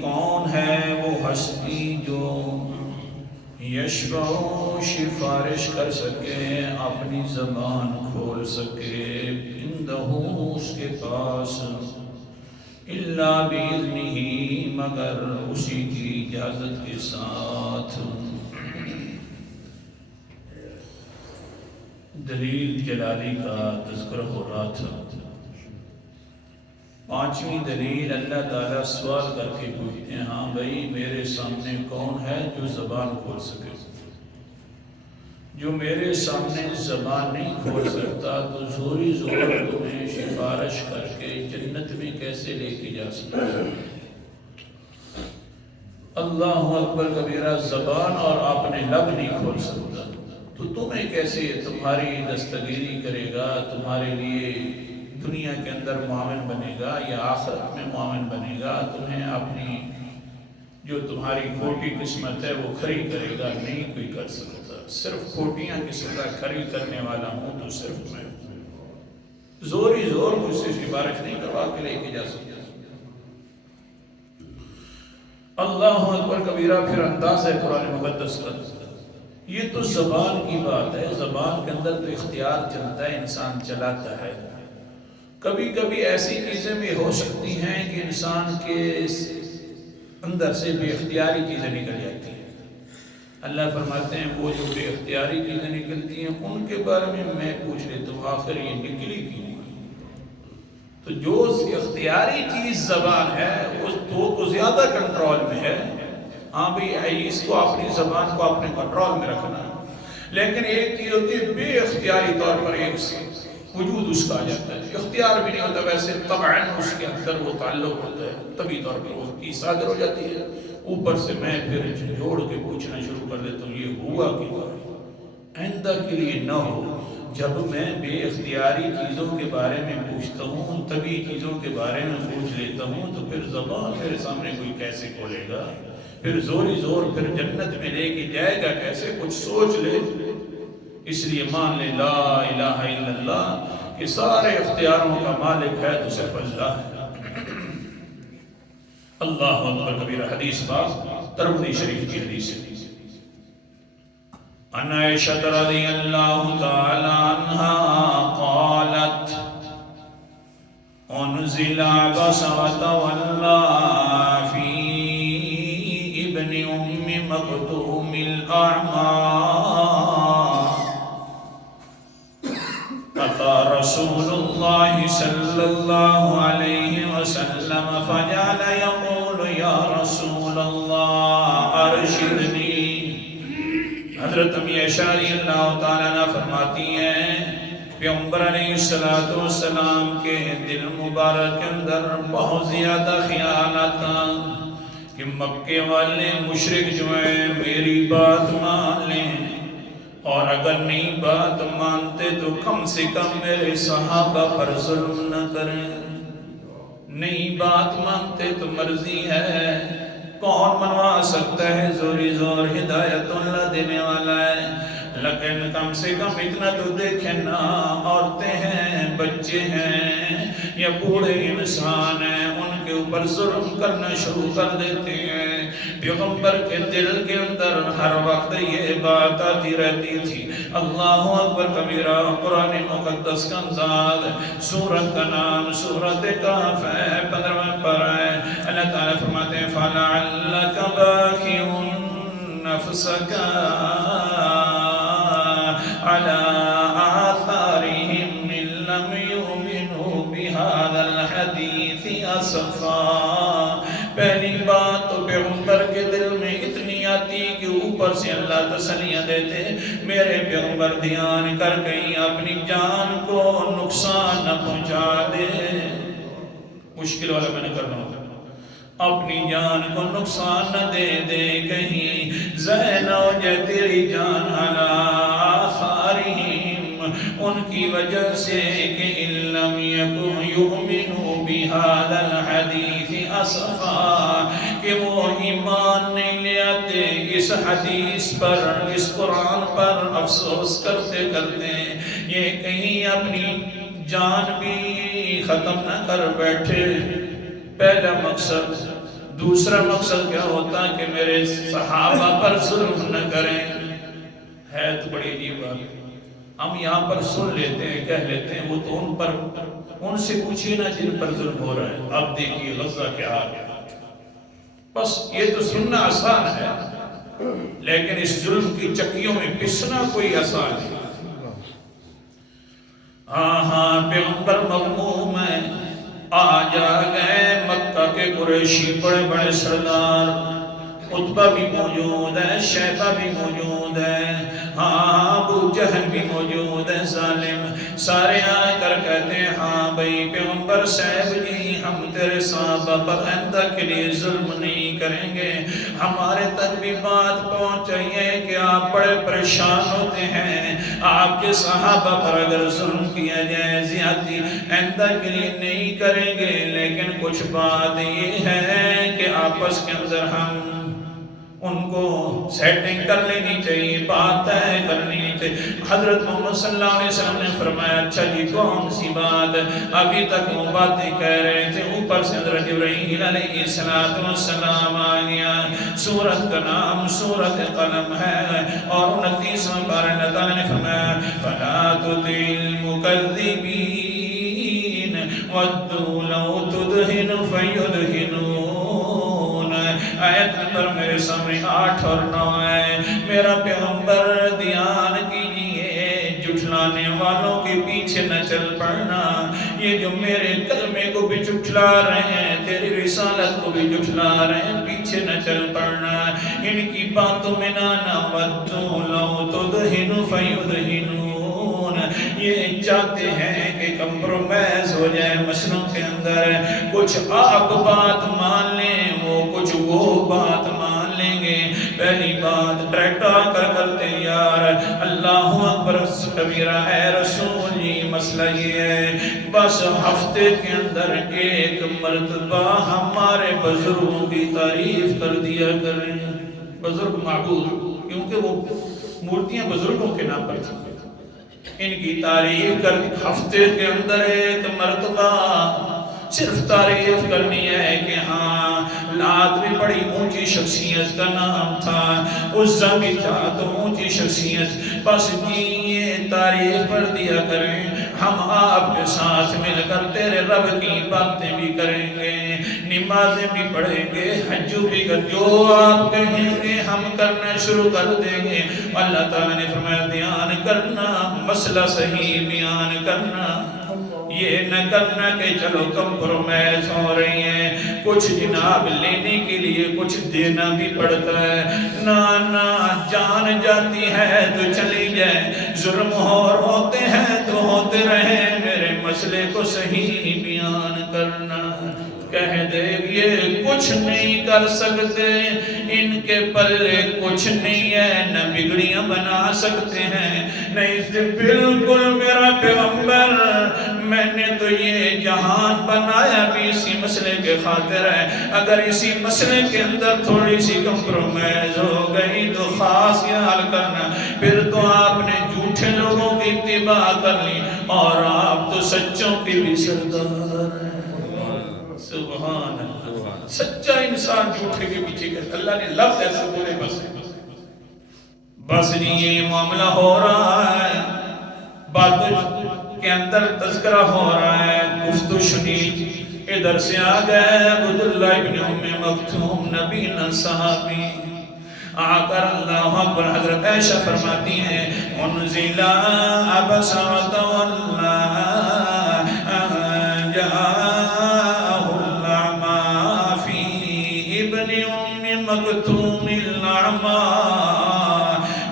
کون ہے وہ ہستی جو یشفع سفارش کر سکے، اپنی زبان کھول سکے، عندہ اس کے پاس، الا باذنہ مگر اسی کی اجازت کے ساتھ۔ دلیل جلالی کا تذکرہ ہو رہا تھا۔ پانچویں دلیل، اللہ تعالیٰ سوال کر کے پوچھتے ہیں، ہاں بھائی میرے سامنے کون ہے جو زبان کھول سکے؟ جو میرے سامنے زبان نہیں کھول سکتا تو زوری زور تمہیں سفارش کر کے جنت میں کیسے لے کے جا سکتا ہے؟ اللہ اکبر کبیرہ، زبان اور اپنے لب نہیں کھول سکتا تو تمہیں کیسے تمہاری دستگیری کرے گا، تمہارے لیے دنیا کے اندر معاون بنے گا یا آخرت میں معاون بنے گا؟ تمہیں اپنی جو تمہاری کھوٹی قسمت ہے وہ کھری کرے گا؟ نہیں کوئی کر سکتا۔ صرف کھوٹیاں قسمتیں کھری کرنے والا ہوں تو صرف میں ہوں۔ زوری زور مجھ سے سفارش نہیں کروا کے لے کے جا سکتا۔ اللہ اکبر کبیرہ۔ پھر انداز ہے قرآن مقدس کا، یہ تو زبان کی بات ہے، زبان کے اندر تو اختیار چلتا ہے، انسان چلاتا ہے۔ کبھی کبھی ایسی چیزیں بھی ہو سکتی ہیں کہ انسان کے اندر سے بے اختیاری چیزیں نکل جاتی ہیں۔ اللہ فرماتے ہیں وہ جو بے اختیاری چیزیں نکلتی ہیں ان کے بارے میں پوچھ لیتا ہوں آخر یہ نکلی کیوں؟ تو جو اختیاری چیز زبان ہے اس تو زیادہ کنٹرول میں ہے۔ ہاں بھئی اس کو اپنی زبان کو اپنے کنٹرول میں رکھنا، لیکن ایک چیز ہوتی ہے بے اختیاری طور پر ایک وجود اس کا آ جاتا ہے، اختیار بھی نہیں ہوتا، ویسے طبعاً اس کے اندر وہ تعلق ہوتا ہے، طبی طور پر وہ کی صادر ہو جاتی ہے۔ اوپر سے میں پھر جھنجھوڑ کے پوچھنا شروع کر دیتا ہوں یہ ہوا کیوں؟ آئندہ کے لیے نہ ہو۔ جب میں بے اختیاری چیزوں کے بارے میں پوچھتا ہوں، طبی چیزوں کے بارے میں پوچھ لیتا ہوں، تو پھر زبان میرے سامنے کوئی کیسے کھولے گا؟ پھر زوری زور پھر جنت میں لے کے جائے گا کیسے؟ کچھ سوچ لے۔ اس لیے مان لے لا الہ الا اللہ کہ سارے اختیاروں کا مالک ہے تو صرف اللہ ہے۔ اللہ اکبر کبیرہ۔ حدیث پاک ترمذی شریف کی حدیث ہے، عن عائشہ رضی اللہ تعالی عنہا قالت انزل عبس وتولى في ابن ام مکتوم الاعمى اتى رسول الله صلی اللہ علیہ وسلم فجعل يقول یا رسول اللہ ارشدنی۔ حضرت امی عائشہ رضی اللہ تعالیٰ عنہ فرماتی ہیں پیغمبر علیہ السلام کے دل مبارک کے اندر بہت زیادہ خیال آتا کہ مکے والے مشرک جو ہیں میری بات مان لیں، اور اگر نہیں بات مانتے تو کم سے کم میرے صحابہ پر ظلم نہ کریں۔ نہیں بات مانتے تو مرضی ہے، کون منوا سکتا ہے؟ زوری زور ہدایت اللہ دینے والا ہے، لیکن کم سے کم اتنا تو دیکھیں نا، عورتیں ہیں، بچے ہیں یا بوڑھے انسان ہیں، ان کے اوپر ظلم کرنا شروع کر دیتے ہیں۔ پیغمبر کے دل کے اندر ہر وقت یہ بات آتی رہتی تھی۔ اللہ اکبر کبیرہ۔ قرآن مقدس کا انداز، سورت کا نام سورت کہف ہے، 15واں پارہ ہے۔ اللہ تعالیٰ فرماتے ہیں فَلَعَلَّكَ بَاخِعٌ نَفْسَكَ عَلَىٰ آثَارِهِمْ إِن لَّمْ يُؤْمِنُوا بِهَٰذَا الْحَدِيثِ أَسَفًا۔ پہلی بات تو پیغمبر کے دل میں اتنی آتی کہ اوپر سے اللہ تسلیاں دیتے میرے پیغمبر دھیان کر کہیں اپنی جان کو نقصان نہ پہنچا دے۔ مشکل والا میں نے کرنا ہوگا، اپنی جان کو نقصان نہ دے دے، کہیں ضائع نہ ہو جائے تیری جان علی آثارہم، ان کی وجہ سے کہ ان لم یکن یؤمنوا بہذا الحدیث اسفا، کہ وہ ایمان نہیں لے آتے اس حدیث پر، اس قرآن پر افسوس کرتے کرتے یہ کہیں اپنی جان بھی ختم نہ کر بیٹھے۔ پہلا مقصد۔ دوسرا مقصد کیا ہوتا کہ میرے صحابہ پر ظلم نہ کریں. ہے تو بڑی عجیب بات. ہم یہاں پر سن لیتے ہیں، کہہ لیتے ہیں، وہ تو ان سے پوچھیے نا جن پر ظلم ہو رہا ہے. اب دیکھیے غزہ کیا آ گیا. بس یہ تو سننا آسان ہے، لیکن اس ظلم کی چکیوں میں پسنا کوئی آسان نہیں. ہاں پیغمبر مغموم ہے. آ جا گئے مکہ کے قریشی بڑے بڑے سردار. عتبہ بھی موجود ہے، شیبہ بھی موجود ہے، ہاں ابو جہل بھی موجود ہے، ظالم. سارے آ کر کہتے ہیں ہاں بھائی پیغمبر صاحب جی، ہم تیرے صحابہ پر آئندہ کے لیے ظلم نہیں کریں گے. ہمارے تک بھی بات پہنچ رہی ہے کہ آپ بڑے پریشان ہوتے ہیں. آپ کے صحابہ پر اگر ظلم کیا جائے، زیادتی آئندہ کے لیے نہیں کریں گے، لیکن کچھ بات یہ ہے کہ آپس کے اندر ہم ان کو سیٹنگ کر لینی چاہیے، بات طے کرنی چاہیے. حضرت محمد صلی اللہ علیہ وسلم نے فرمایا اچھا جی کون سی بات؟ ابھی تک وہ باتیں کہہ رہے تھے، اوپر سے حضرت جبرائیل علیہ السلام آ گیا. سورت کا نام سورت قلم ہے اور 29واں پارہ اللہ تعالیٰ نے فرمایا فَلَا تُطِعِ الْمُكَذِّبِينَ وَدُّوا لَوْ تُدْهِنُ فَيُدْهِنُونَ. آیت نمبر میرے سامنے 8 اور 9 ہے. میرا پیغمبر دھیان کیجئے، جھٹلانے والوں کے پیچھے نہ چل پڑنا. یہ جو میرے کلمے کو بھی جھٹلا رہے ہیں، تیری رسالت کو بھی جھٹلا رہے ہیں، پیچھے نہ چل پڑنا. ان کی باتوں میں نہ وَدُّوا لَوْ تُدْهِنُ فَيُدْهِنُونَ. یہ چاہتے ہیں کہ کمپرومائز ہو جائے مسئلوں کے اندر. کچھ آپ بات مان لیں، وہ کچھ وہ بات مان لیں گے. پہلی بات ڈائریکٹ آ کر کرتے یار اللہ اکبر کبیرہ اے رسول جی مسئلہ یہ ہے بس ہفتے کے اندر ایک مرتبہ ہمارے بزرگوں کی تعریف کر دیا کریں. بزرگ معبود کیونکہ وہ مورتیاں بزرگوں کے نام پر تھیں، ان کی تعریف کر ہفتے کے اندر ایک مرتبہ صرف تعریف کرنی ہے کہ ہاں لات بھی بڑی اونچی شخصیت کا نام تھا، عزہ بھی تھا تو اونچی شخصیت. بس جی یہ تعریف کر دیا کریں، ہم آپ کے ساتھ مل کر تیرے رب کی باتیں بھی کریں گے، نمازیں بھی پڑھیں گے، حج بھی کر، جو آپ کہیں گے ہم کرنا شروع کر دیں گے. اللہ تعالیٰ نے فرمایا دھیان کرنا، مسئلہ صحیح بیان کرنا، یہ نہ کرنا کہ چلو کمپرومائز ہو رہی ہیں، کچھ جناب لینے کے لیے کچھ دینا بھی پڑتا ہے. نہ جان جاتی ہے تو چلی جائے، ظلم ہوتے ہیں تو ہوتے رہیں، میرے مسئلے کو صحیح بیان کرنا. کہہ دے یہ کچھ نہیں کر سکتے، ان کے پلے کچھ نہیں ہے، نہ بگڑیاں بنا سکتے ہیں، نہیں سے بالکل میرا پیغمبر میں نے تو یہ جہان بنایا بھی اسی مسئلے کے خاطر ہے. اگر اسی مسئلے کے اندر تھوڑی سی کمپرومائز ہو گئی تو خاص خیال کرنا، پھر تو آپ نے جھوٹے لوگوں کی اتباع کر لی اور آپ تو سچوں کی بھی سردار ہیں. سبحان اللہ. سچا انسان جھوٹے کے پیچھے کرتا. اللہ نے لفظ ایسا بولے بس جی یہ معاملہ ہو رہا ہے، باتوں کے اندر تذکرہ ہو رہا ہے، گفت و شنید. ادھر سے آ گئے عبداللہ ابن ام مکتوم نبینا صحابی آ کر اللہ اکبر. حضرت عائشہ فرماتی ہیں انزل عبس وتولى مکتوم العما.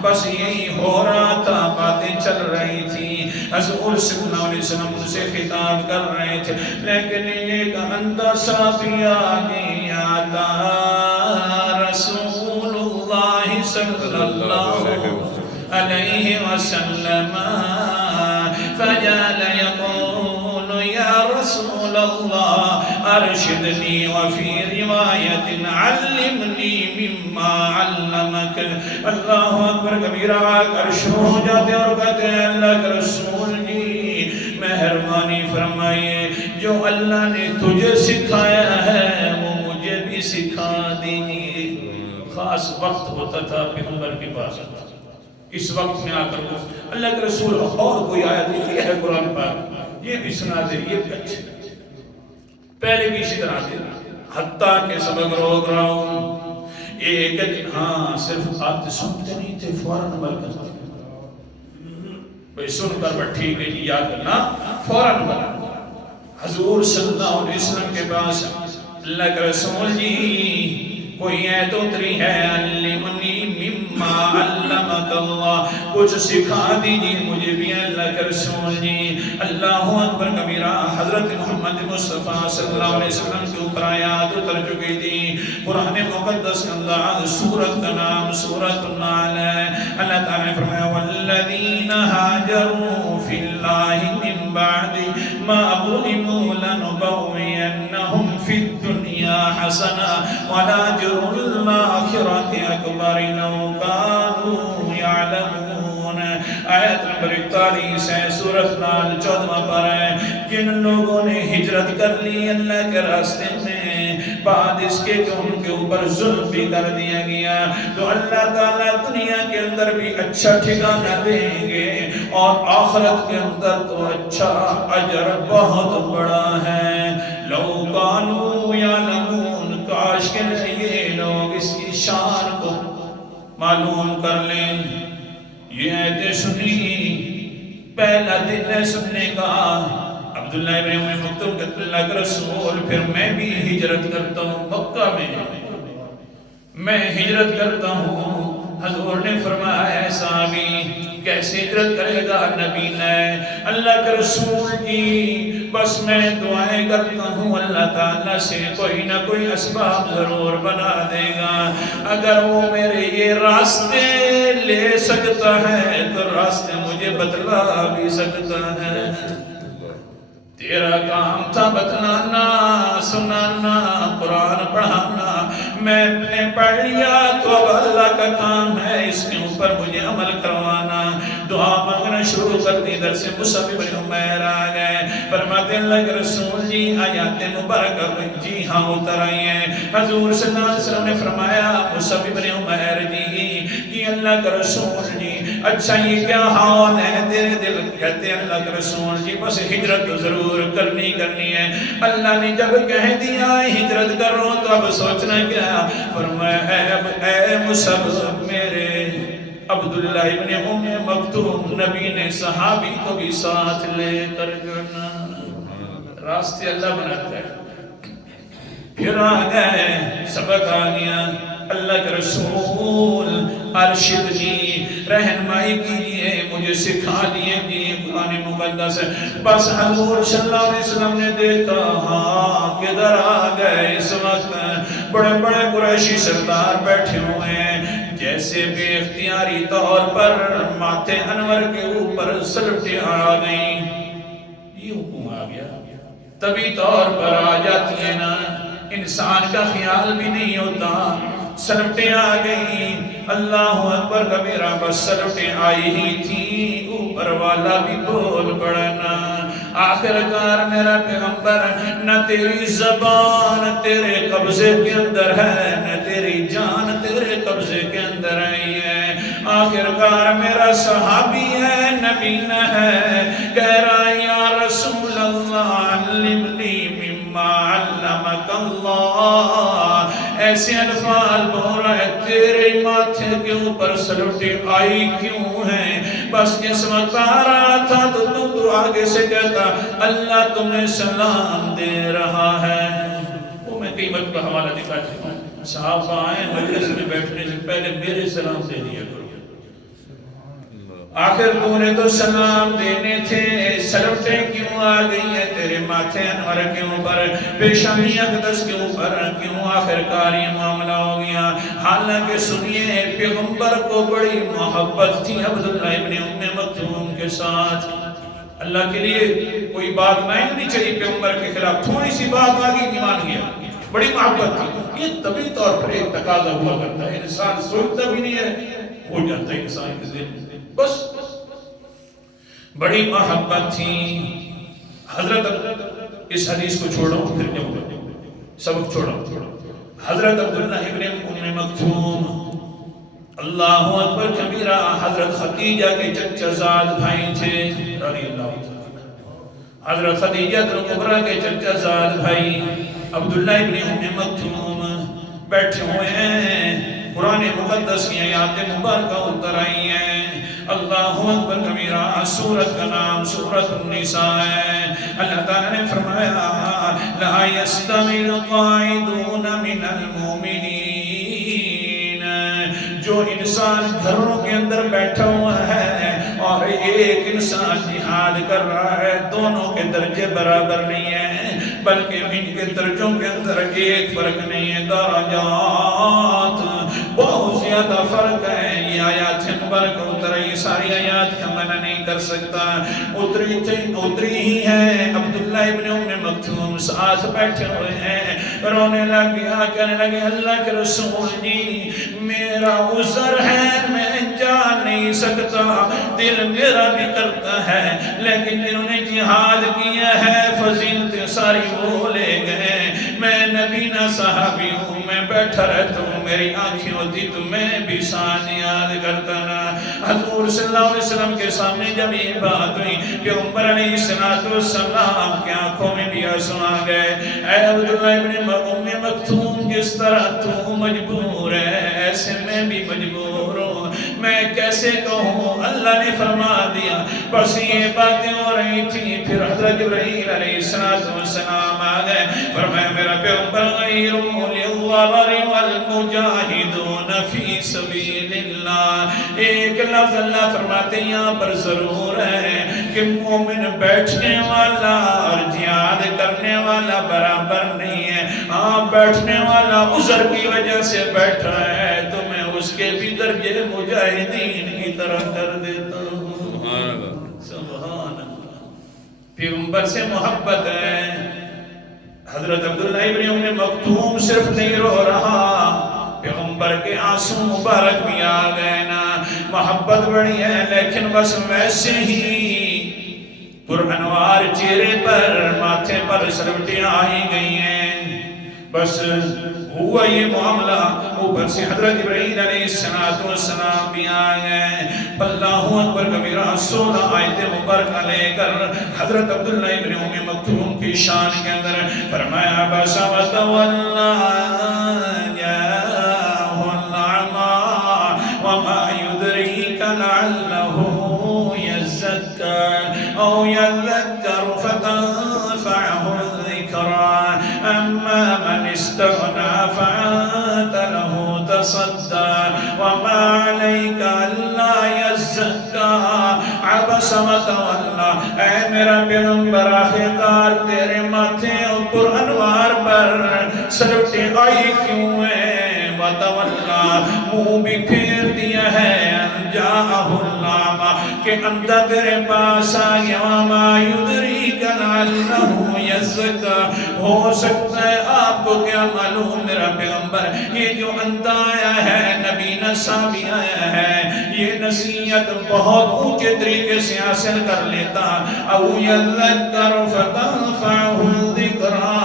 بس یہی ہو رہا تھا، باتیں چل رہی تھی، حضور صلی اللہ علیہ وسلم ان سے خطاب کر رہے تھے، لیکن ایک اندازہ بھی آگے آتا رسول اللہ صلی اللہ علیہ وسلم فجعل يقول یا رسول اللہ ارشدنی وفی روایت علمنی مما علمک. اللہ اکبر کبیرہ. عرش ہو جاتے اور کہتے ہیں اللہ کے رسول جی مہربانی فرمائیے، جو اللہ نے تجھے سکھایا ہے وہ مجھے بھی سکھا سکھا دیجیے. خاص وقت ہوتا تھا پیغمبر کے پاس آتا. اس وقت میں آ کر وہ اللہ کے رسول اور کوئی آیت نہیں ہے قرآن پاک یہ بھی سنا دے. یہ اچھے پہلے بھی اسی طرح تھے حتیٰ کہ سبق روک رہا ہوں ایک ہاں صرف آپ سنتے نہیں تھے فوراً عمل کرتے بھئی سن کر بٹ ٹھیک ہے جی یاد کرنا فوراً عمل. حضور صلی اللہ علیہ وسلم کے پاس اللہ کے رسول جی کوئی آیت اتری ہے علمنی مما علمک اللہ کچھ سکھا دیجیے مجھے بھی اللہ کے رسول جی. اللہ اکبر کبیرہ. حضرت محمد مصطفیٰ صلی اللہ علیہ وسلم کے اوپر آیات اتر چکی تھی. قرآن مقدس کے اندر سورت کا نام سورت النحل ہے. اللہ تعالیٰ نے فرمایا والذین هاجروا فی اللہ من بعد ما ظلموا لنبوئنہم فی الدنیا حسنا ولاجر الآخرۃ اکبر لو کانوا یعلمون. آیت نمبر 41 ہے سورۃ نحل 14واں پارہ ہے. جن لوگوں نے ہجرت کر لی اللہ کے راستے میں بعد اس کے کہ ان کے اوپر ظلم بھی کر دیا گیا تو اللہ تعالیٰ دنیا کے اندر بھی اچھا ٹھکانہ دیں گے اور آخرت کے اندر تو اچھا اجر بہت بڑا ہے. لو کانوا یعلمون کاش کہ یہ لوگ اس کی شان کو معلوم کر لیں. یہ آیتیں سنی پہلا دن ہے سننے کا. عبداللہ ابن ام مکتوم کہتے اللہ کے رسول پھر میں بھی ہجرت کرتا ہوں مکہ میں ہجرت کرتا ہوں. حضور نے فرمایا اے صحابی کیسے ہجرت کرے گا نبی نے. اللہ کے رسول کی بس میں دعائیں کرتا ہوں اللہ تعالیٰ سے کوئی نہ کوئی اسباب ضرور بنا دے گا. اگر وہ میرے یہ راستے لے سکتا ہے تو راستے مجھے بتلا بھی سکتا ہے. تیرا کام تھا بتلانا سنانا قرآن پڑھانا. میں نے پڑھ لیا تو اب اللہ کا کام ہے اس کے اوپر مجھے عمل کروانا. دعا مانگنا شروع کر دی. در سے مصعب بن عمیر آ گئے. فرماتے اللہ کے رسول جی آیات مبارکہ جی ہاں اتر آئی ہیں. حضور صلی اللہ علیہ وسلم نے فرمایا مصعب بن عمیر جی اللہ کا رسول جی اچھا یہ کیا حال ہے تیرے دل. کہتے اللہ کے رسول جی بس ہجرت تو ضرور کرنی ہے. اللہ نے جب کہہ دیا ہجرت کرو تو اب سوچنا کیا. فرمایا اے مصعب میرے عبداللہ ابن ام مکتوم نبی نے صحابی کو بھی ساتھ لے کر جانا. راستے اللہ بناتا ہے. پھر آ گئے سبق آ گیا. اللہ کے رسول ارشدنی رہنمائی کیجئے مجھے سکھا دیے قرآن مقدس. بس حضور صلی اللہ علیہ وسلم نے دیکھا ہاں کدھر آ گئے. اس وقت بڑے بڑے قریشی سردار بیٹھے ہوئے ہیں جیسے بے اختیاری طور پر ماتھے انور کے اوپر سلٹیں آ گئیں. یہ حکم آ گیا طبی طور پر آ جاتی ہے نا انسان کا خیال بھی نہیں ہوتا. سلٹیں آ گئیں. اللہ اکبر کبیرہ بس سلٹیں آئی ہی تھی اوپر والا بھی بول پڑنا. آخر کار میرا پیغمبر نہ تیری زبان تیرے قبضے کے اندر ہے نہ تیری جان تیرے قبضے کے اندر آئی ہے. آخر کار میرا صحابی ہے نبی نہ ہے کہہ رہا یا رسول اللہ علمنی مما علمک اللہ. ایسے الفاظ بول رہا ہے تیرے ماتھے کے اوپر سلوٹی آئی کیوں ہیں. بس اس وقت آ رہا تھا تو آگے سے کہتا اللہ تمہیں سلام دے رہا ہے. وہ میں کئی وقت کا حوالہ دکھاتی ہوں. صحابہ آئیں مجلس میں بیٹھنے سے پہلے میرے سلام دے دیا کرو. آخر تو نے تو سلام دینے تھے. سلوٹیں کیوں آ گئی ہیں تیرے ماتھے انور کے اوپر پیشانی اقدس کے اوپر کیوں آخر کار یہ معاملہ ہو گیا. حالانکہ سنیے پیغمبر کو بڑی محبت تھی عبداللہ ابن ام مکتوم کے ساتھ. اللہ کے لیے کوئی بات نہیں چاہیے پیغمبر کے خلاف. تھوڑی سی بات آ گئی ایمان گیا. بڑی محبت تھی. یہ طبی طور پر ایک تقاضا ہوا کرتا ہے. انسان سوچتا بھی نہیں ہے ہو جاتا ہے انسان کے ذہن میں. بس بڑی محبت تھی. حضرت اس حدیث کو چھوڑا ہوں پھر جاؤں گا سبق چھوڑا. حضرت عبداللہ ابن ام مکتوم، اللہ اکبر کبیرہ، حضرت خدیجہ کے چچا زاد بھائی تھے رضی اللہ عنہ، حضرت خدیجہ کبریٰ کے چچا زاد بھائی عبداللہ ابن ام مکتوم بیٹھے ہوئے ہیں، قرآن مقدس کی آیات مبارکہ اتر آئی ہیں۔ اللہ اکبر کبیرہ، سورت کا نام سورت النساء ہے۔ اللہ تعالیٰ نے فرمایا لا يستوي القاعدون من المؤمنین، جو انسان گھروں کے اندر بیٹھا ہوا ہے اور ایک انسان جہاد کر رہا ہے، دونوں کے درجے برابر نہیں ہیں، بلکہ ان کے درجوں کے اندر ایک فرق نہیں ہے، درجات بہت زیادہ فرق ہے۔ یہ آیات مبارکہ اتری، ساری آیات کا منع نہیں کر سکتا، اتری ہی ہے۔ عبداللہ ابن ام مکتوم ساتھ بیٹھے ہوئے ہیں، رونے لگے، کہنے لگے اللہ کے رسول جی میرا عذر ہے، میں جا نہیں سکتا، دل میرا بھی کرتا ہے، لیکن جنہوں نے جہاد کیا ہے فضیلتیں ساری وہ لے گئے، میں نبی نہ صحابی ہوں، میں بیٹھا رہتا ہوں، میری آنکھیں ہوتی تو میں بھی شان یاد کرتا نا۔ حضور صلی اللہ علیہ وسلم کے سامنے جب یہ بات ہوئی کہ عمر علیہ السلام کی آنکھوں میں بھی آنسو آ گئے، اے عبداللہ ابن ام مکتوم جس طرح تو مجبور ہے ایسے میں بھی مجبور ہوں، میں کیسے کہوں؟ اللہ نے فرما دیا، بس یہ باتیں ہو رہی تھی، پھر حضرت جبرائیل علیہ السلام آ گئے، فرمایا میرا پیغمبر غیر للضرر والمجاہدون فی سبیل اللہ۔ ایک لفظ اللہ فرماتے ہیں یہاں پر ضرور ہے کہ مومن بیٹھنے والا اور جہاد کرنے والا برابر نہیں ہے۔ ہاں بیٹھنے والا عذر کی وجہ سے بیٹھا ہے تو میں اس کے بھی درجے مجاہدین کی طرف کر دیتا ہوں۔ سبحان اللہ، پیغمبر سے محبت ہے۔ حضرت عبداللہ ابن ام مکتوم صرف نہیں رو رہا، پیغمبر کے آنسو مبارک بھی آ گئے نا، محبت بڑی ہے، لیکن بس ویسے ہی پر انوار چہرے پر، ماتھے پر سلوٹیاں آئی گئی ہیں، بس ہوا یہ معاملہ، اوپر سے حضرت ابراہیم علیہ السلام بھی آ گئے۔ اللہ اکبر کبیرہ، 16 آیت مبارکہ لے کر حضرت عبداللہ ابن ام مکتوم کی شان کے اندر فرمایا بس وتولا جاءه الأعمى وما يدريك لعله يزكى أو يذكر فتنفعه الذكرى أما من استغنى فأنت له تصدى وما عليك ألا يزكى عبس وتولى۔ اے میرا پیغمبر آخرکار تیرے ماتھے اوپر انوار پر سلوٹیں آئی کیوں ہیں؟ وتولى، منہ بھی پھیر دیا ہے، جاءه الأعمى کہ اندھا تیرے پاس آ گیا، وما يدريك لعله يزكى، ہو سکتا ہے آپ کو کیا معلوم میرا پیغمبر، یہ جو اندھا آیا ہے نبی نسا بھی آیا ہے، یہ نصیحت بہت اونچے طریقے سے حاصل کر لیتا، او یذکر فتنفعہ الذکرى،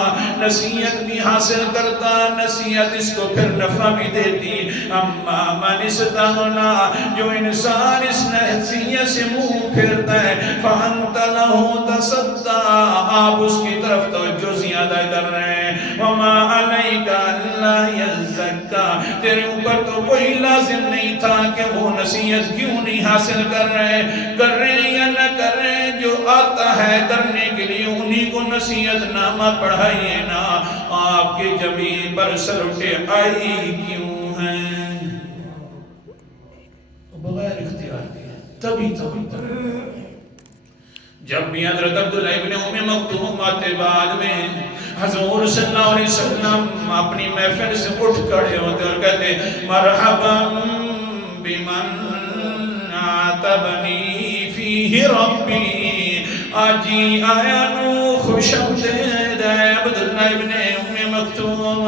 نصیحت بھی حاصل کرتا، نصیحت اس کو پھر نفع بھی دیتی۔ اما من استغنى، جو انسان اس نصیحت سے منہ پھرتا ہے، فانت لہ تصدی، آپ اس کی طرف توجہ زیادہ کر رہے ہیں۔ وما علیک الا یزکى، تیرے اوپر تو کوئی لازم نہیں تھا کہ وہ نصیحت کیوں نہیں حاصل کر رہے یا نہ کر رہے، جو آتا ہے کرنے کے لیے انہی کو نصیحت نامہ پڑھائیے نا، آپ کے جبین پر سلوٹے آئی کیوں ہیں؟ بغیر اختیار کیا، تبھی جب بھی حضرت عبداللہ ابن ام مکتوم آتے بعد میں حضور صلی اللہ علیہ وسلم اپنی محفل سے اٹھ کھڑے ہوتے اور کہتے مرحبا بمن عاتبنی فیہ ربی، آجی آیا نو خوش آمدید ہے عبداللہ ابن ام مکتوم،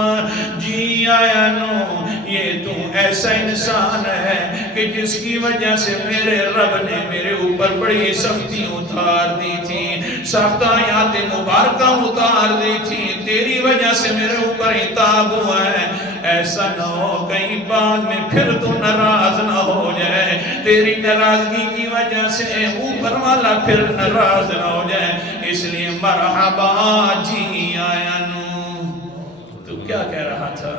جی آیا نو، یہ یہ تو ایسا انسان ہے کہ جس کی وجہ سے میرے رب نے میرے اوپر بڑی سختی اتار دی تھی، سخت آیات مبارکہ اتار دی تھی، تیری وجہ سے میرے اوپر عتاب ہوا ہے، ایسا نہ ہو کہیں بعد میں پھر تو ناراض نہ ہو جائے، تیری ناراضگی کی وجہ سے اوپر والا پھر ناراض نہ ہو جائے، اس لیے مرحبا جی آیا نو۔ تو کیا کہہ رہا تھا؟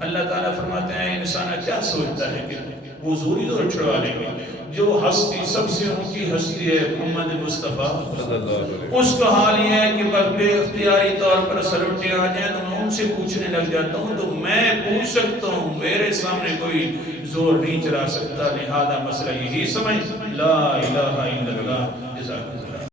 اللہ تعالیٰ فرماتے ہیں انسان کیا سوچتا ہے کہ وہ حضوری تو چھڑوا لیں گے، جو ہستی سب سے اونچی ہستی ہے محمد مصطفیٰ، اس کا حال یہ ہے کہ بس بے اختیاری طور پر سلوٹے آ جائیں تو میں ان سے پوچھنے لگ جاتا ہوں، تو میں پوچھ سکتا ہوں، میرے سامنے کوئی زور نہیں چلا سکتا، لہذا مسئلہ یہی سمجھ لا الہ الا اللہ۔